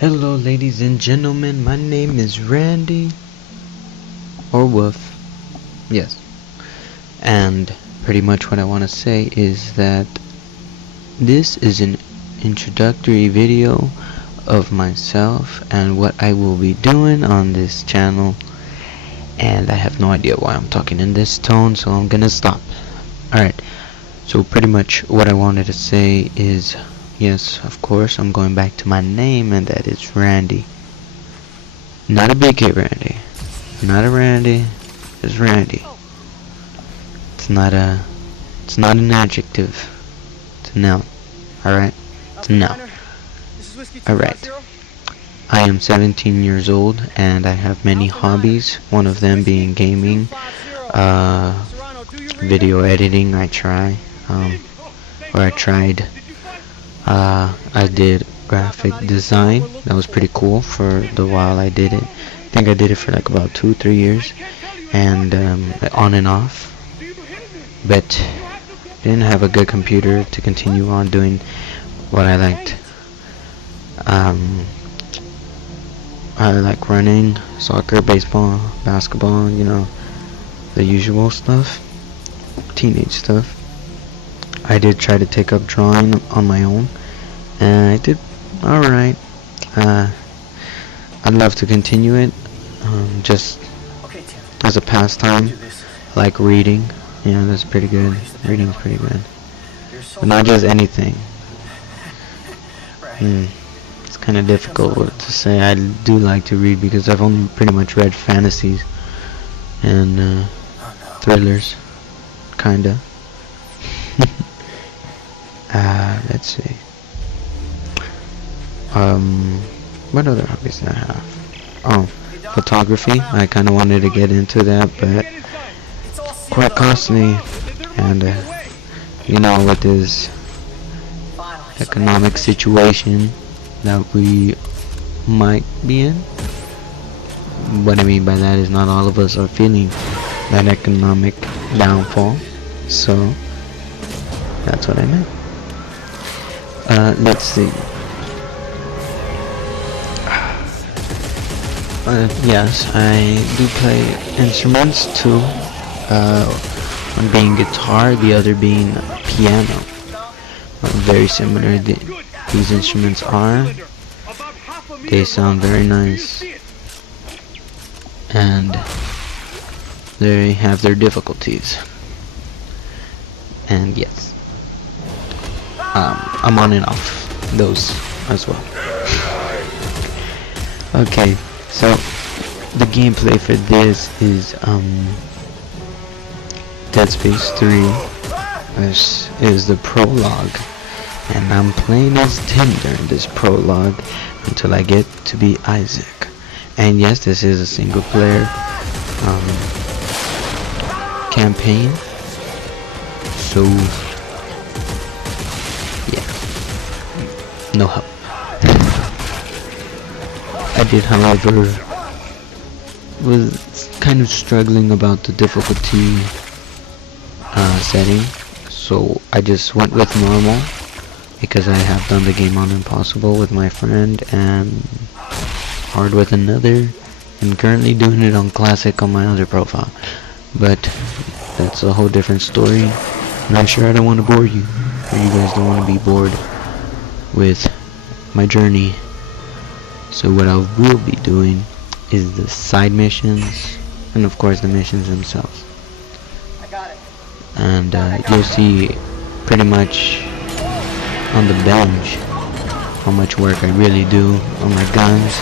Hello ladies and gentlemen, my name is Randy, or Wolf, yes, and pretty much what I want to say is that this is an introductory video of myself and what I will be doing on this channel, and I have no idea why I'm talking in this tone, so I'm gonna stop. Alright, so pretty much what I wanted to say is, yes, of course, I'm going back to my name, and that is Randy. Not a big hit Randy. Not a Randy. It's Randy. It's not an adjective. It's a noun. Alright? It's a noun. Alright. I am 17 years old, and I have many hobbies. One of them being gaming, video editing. I did graphic design. That was pretty cool for the while I did it. I think I did it for like about 2-3 years, and on and off, but didn't have a good computer to continue on doing what I liked. I like running, soccer, baseball, basketball, you know, the usual stuff, teenage stuff. I did try to take up drawing on my own, and I did alright. I'd love to continue it, just as a pastime. I like reading. Yeah, that's pretty good. Reading's pretty good, but not just anything. It's kind of difficult to say. I do like to read because I've only pretty much read fantasies and thrillers, kinda. Let's see. What other hobbies do I have? Oh, photography. I kind of wanted to get into that, but quite costly, and you know, with this economic situation that we might be in. What I mean by that is not all of us are feeling that economic downfall, so that's what I meant. Let's see. Yes, I do play instruments too. One being guitar, the other being piano. Very similar. These instruments are. They sound very nice, and they have their difficulties. And yes, I'm on and off those as well. Okay, so the gameplay for this is Dead Space 3. This is the prologue, and I'm playing as Tinder in this prologue until I get to be Isaac. And yes, this is a single player campaign, so yeah, no help. I did, however, was kind of struggling about the difficulty setting, so I just went with normal because I have done the game on impossible with my friend and hard with another, and currently doing it on classic on my other profile. But that's a whole different story, and I'm sure I don't want to bore you, or you guys don't want to be bored with my journey. So what I will be doing is the side missions, and of course the missions themselves. And you'll see pretty much on the bench how much work I really do on my guns,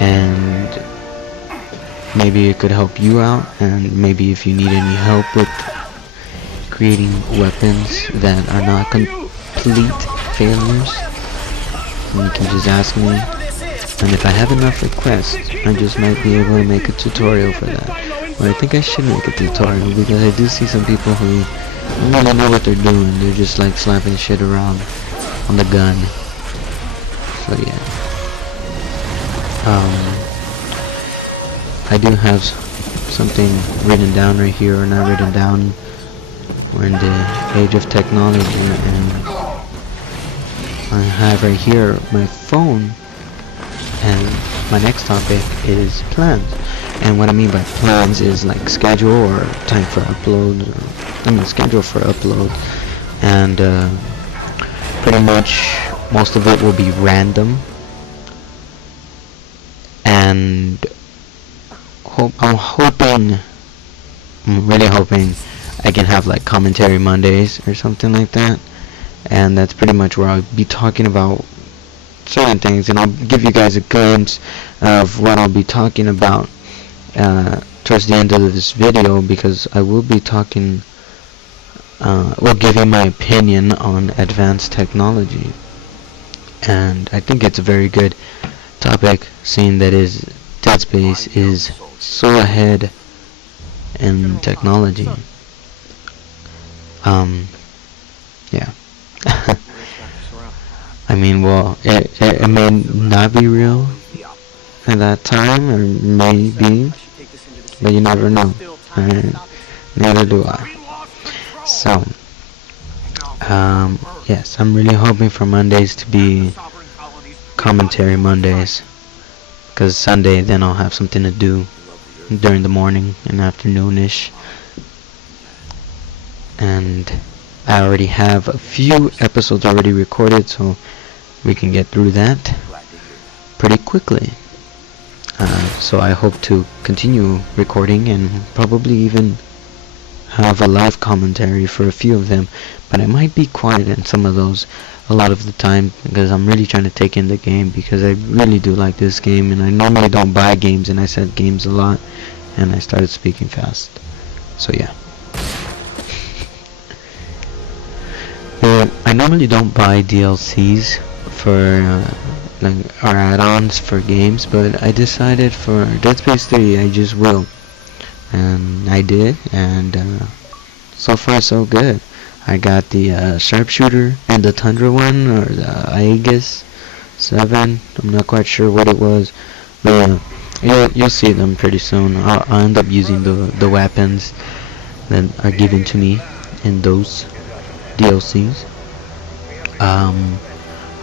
and maybe it could help you out, and maybe if you need any help with creating weapons that are not complete failures, then you can just ask me, and if I have enough requests, I just might be able to make a tutorial for that. But I think I should make a tutorial, because I do see some people who don't really know what they're doing. They're just like slapping shit around on the gun. So yeah. I do have something written down right here, or not written down. We're in the age of technology, and I have right here my phone, and my next topic is plans. And what I mean by plans is like schedule or time for upload. Schedule for upload, and pretty much most of it will be random. And I'm really hoping I can have like commentary Mondays or something like that. And that's pretty much where I'll be talking about certain things, and I'll give you guys a glimpse of what I'll be talking about towards the end of this video, because I will be talking, giving my opinion on advanced technology. And I think it's a very good topic, seeing that Dead Space is so ahead in technology. Yeah. I mean, well, it may not be real at that time, or maybe, but you never know. Neither do I. So, yes, I'm really hoping for Mondays to be commentary Mondays, because Sunday then I'll have something to do during the morning and afternoonish, and I already have a few episodes already recorded, so we can get through that pretty quickly. So I hope to continue recording and probably even have a live commentary for a few of them, but I might be quiet in some of those a lot of the time, because I'm really trying to take in the game, because I really do like this game, and I normally don't buy games, and I said games a lot, and I started speaking fast. So yeah. But I normally don't buy DLCs for or add-ons for games, but I decided for Dead Space 3 I just will, and I did, and so far so good. I got the Sharpshooter and the Tundra one, or the Aegis 7. I'm not quite sure what it was, but you'll see them pretty soon. I'll end up using the weapons that are given to me in those DLCs.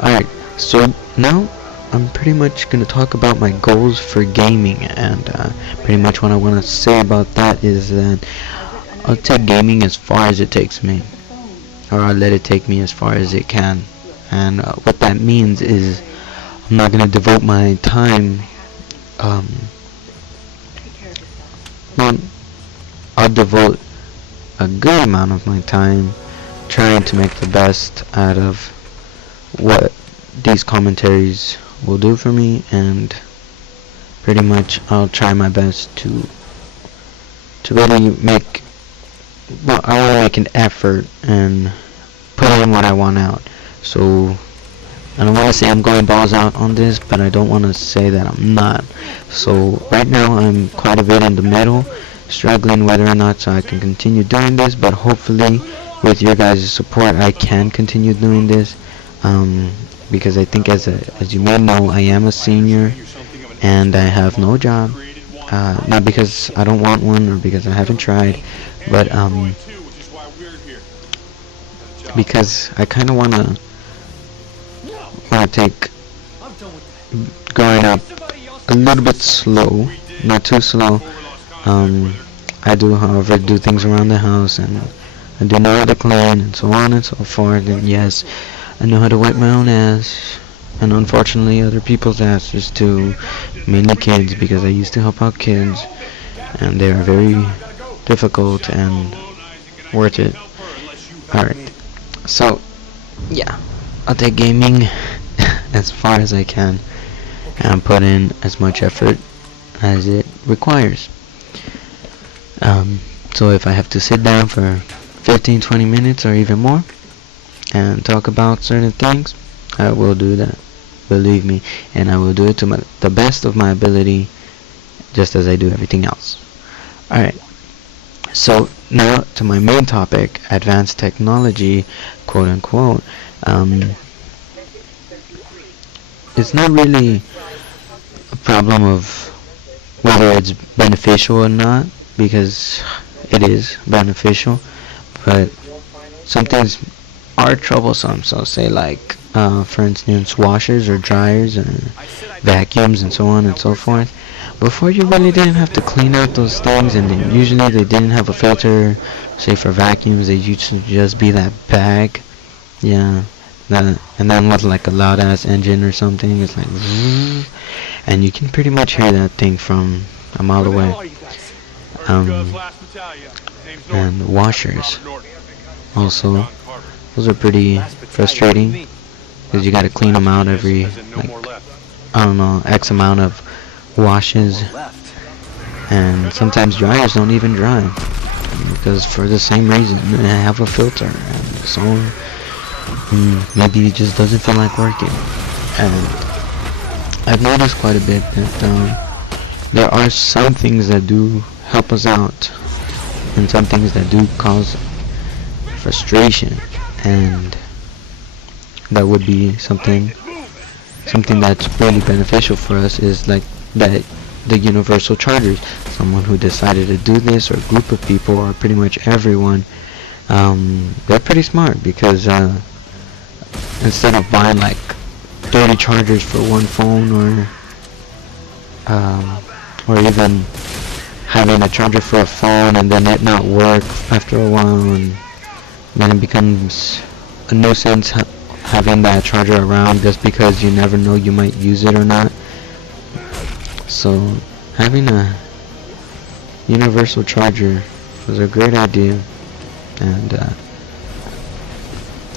Alright, so now I'm pretty much going to talk about my goals for gaming, and pretty much what I want to say about that is that I'll take gaming as far as it takes me, or I'll let it take me as far as it can. And what that means is I'm not going to devote my time, I'll devote a good amount of my time trying to make the best out of what these commentaries will do for me, and pretty much I'll try my best to really make, well, I want to make an effort and put in what I want out. So I don't want to say I'm going balls out on this, but I don't want to say that I'm not. So right now I'm quite a bit in the middle, struggling whether or not so I can continue doing this, but hopefully with your guys' support I can continue doing this, because I think as you may know, I am a senior and I have no job, not because I don't want one or because I haven't tried, but because I kind of want to take growing up a little bit slow, not too slow. I do, however, do things around the house, and I do know how to clean, and so on and so forth, and yes, I know how to wipe my own ass, and unfortunately other people's asses too, mainly kids, because I used to help out kids, and they are very difficult and worth it. Alright, so yeah, I'll take gaming as far as I can and put in as much effort as it requires. So if I have to sit down for 15-20 minutes or even more and talk about certain things, I will do that, believe me, and I will do it to the best of my ability, just as I do everything else. Alright, so now to my main topic, advanced technology, quote unquote. It's not really a problem of whether it's beneficial or not, because it is beneficial, but some things are troublesome. So say like for instance, washers or dryers or vacuums and so on and so forth. Before, you really didn't have to clean out those things, and usually they didn't have a filter. Say for vacuums, they used to just be that bag. Yeah, that, and then with like a loud ass engine or something, it's like, and you can pretty much hear that thing from a mile away. And washers also, those are pretty frustrating because you got to clean them out every, like, I don't know, X amount of washes, and sometimes dryers don't even dry because for the same reason they have a filter, and so maybe it just doesn't feel like working. And I've noticed quite a bit that there are some things that do help us out and some things that do cause frustration, and that would be something that's really beneficial for us is like that the universal chargers. Someone who decided to do this, or a group of people, or pretty much everyone, they're pretty smart because instead of buying like 30 chargers for one phone, or even having a charger for a phone and then it not work after a while, and then it becomes a nuisance having that charger around just because you never know you might use it or not. So having a universal charger was a great idea, and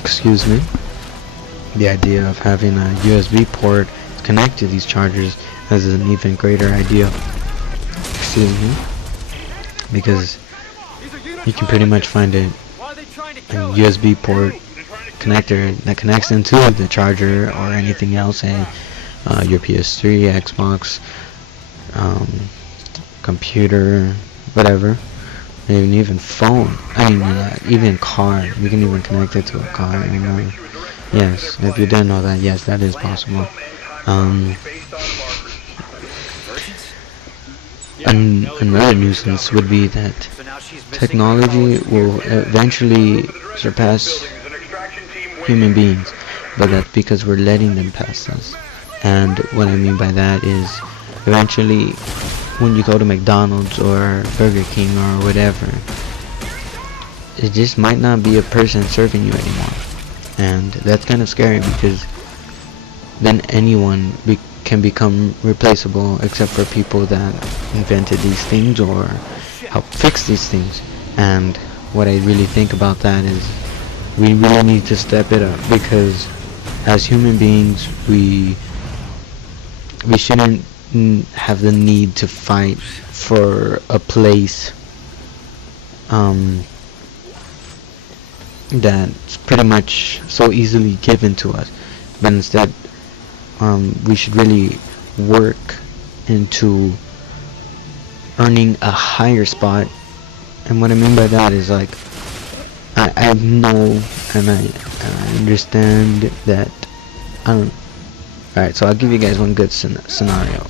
excuse me, the idea of having a USB port to connect to these chargers is an even greater idea. Excuse me, because you can pretty much find a USB port connector that connects into the charger or anything else, your PS3, Xbox, computer, whatever, even phone. I mean, even car. You can even connect it to a car. Yes, if you didn't know that, yes, that is possible. Another nuisance would be that technology will eventually surpass human beings, but that's because we're letting them pass us. And what I mean by that is, eventually, when you go to McDonald's or Burger King or whatever, it just might not be a person serving you anymore, and that's kind of scary because then anyone can become replaceable, except for people that invented these things or helped fix these things. And what I really think about that is, we really need to step it up, because as human beings, we shouldn't have the need to fight for a place that's pretty much so easily given to us, but instead we should really work into earning a higher spot. And what I mean by that is, like, I know and I understand that alright, so I'll give you guys one good scenario.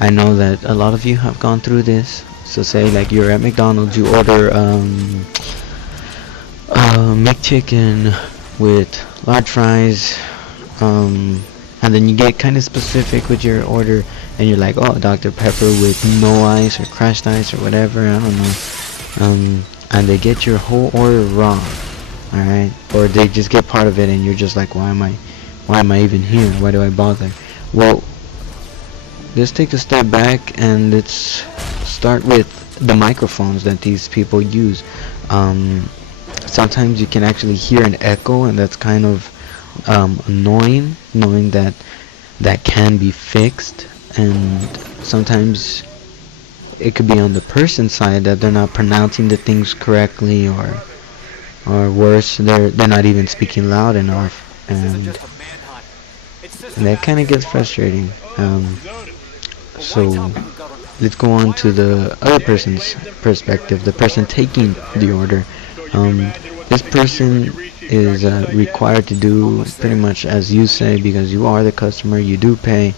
I know that a lot of you have gone through this. So say like you're at McDonald's, you order McChicken with large fries, and then you get kind of specific with your order, and you're like, oh, Dr. Pepper with no ice or crushed ice or whatever, I don't know, and they get your whole order wrong, alright, or they just get part of it, and you're just like, why am I even here? Why do I bother? Well, let's take a step back and let's start with the microphones that these people use. Sometimes you can actually hear an echo, and that's kind of annoying, knowing that that can be fixed. And sometimes it could be on the person's side that they're not pronouncing the things correctly, or worse, they're not even speaking loud enough, and that kind of gets frustrating. So let's go on to the other person's perspective, the person taking the order. This person is required to do pretty much as you say, because you are the customer, you do pay,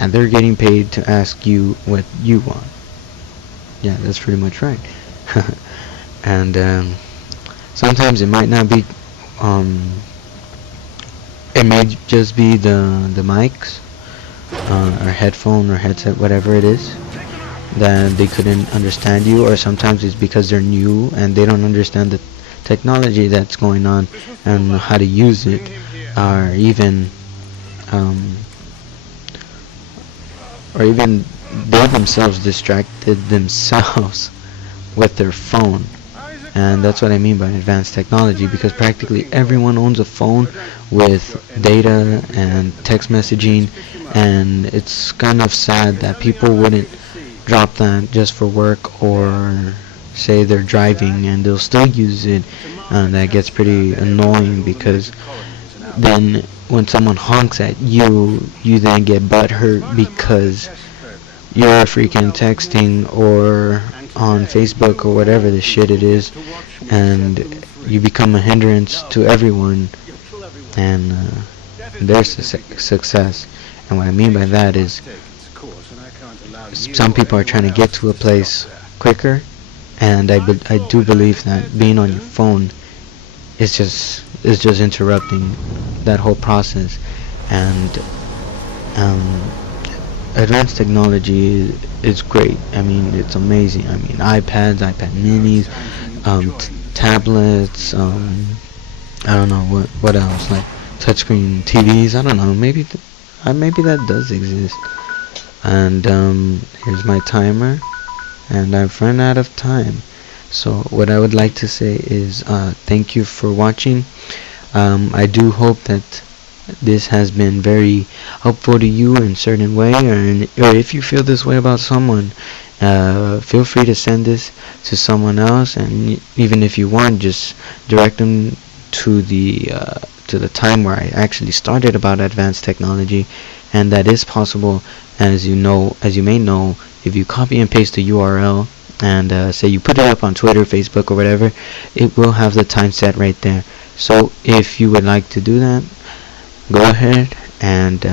and they're getting paid to ask you what you want. Yeah, that's pretty much right. And sometimes it might not be It may just be the mics, or headphone or headset, whatever it is, that they couldn't understand you, or sometimes it's because they're new and they don't understand the technology that's going on and how to use it, or even um, they themselves distracted themselves with their phone. And that's what I mean by advanced technology, because practically everyone owns a phone with data and text messaging, and it's kind of sad that people wouldn't drop that just for work, or say they're driving and they'll still use it, and that gets pretty annoying, because then when someone honks at you, you then get butthurt because you're freaking texting or on Facebook or whatever the shit it is, and you become a hindrance to everyone and their success. And what I mean by that is, some people are trying to get to a place quicker, and I do believe that being on your phone is just interrupting that whole process. And um, advanced technology is great. I mean, it's amazing. I mean, iPads, iPad minis, tablets. I don't know what else, like touchscreen TVs. I don't know. Maybe that does exist. And here's my timer, and I've run out of time. So what I would like to say is thank you for watching. I do hope that this has been very helpful to you in a certain way, or if you feel this way about someone, feel free to send this to someone else, and even if you want, just direct them to the time where I actually started about advanced technology. And that is possible, as you may know, if you copy and paste the URL and say you put it up on Twitter, Facebook, or whatever, it will have the time set right there. So if you would like to do that, go ahead, and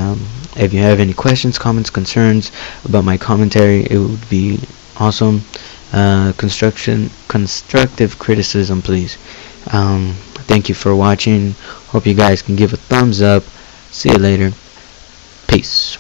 if you have any questions, comments, concerns about my commentary, it would be awesome. Constructive criticism, please. Thank you for watching. Hope you guys can give a thumbs up. See you later. Peace.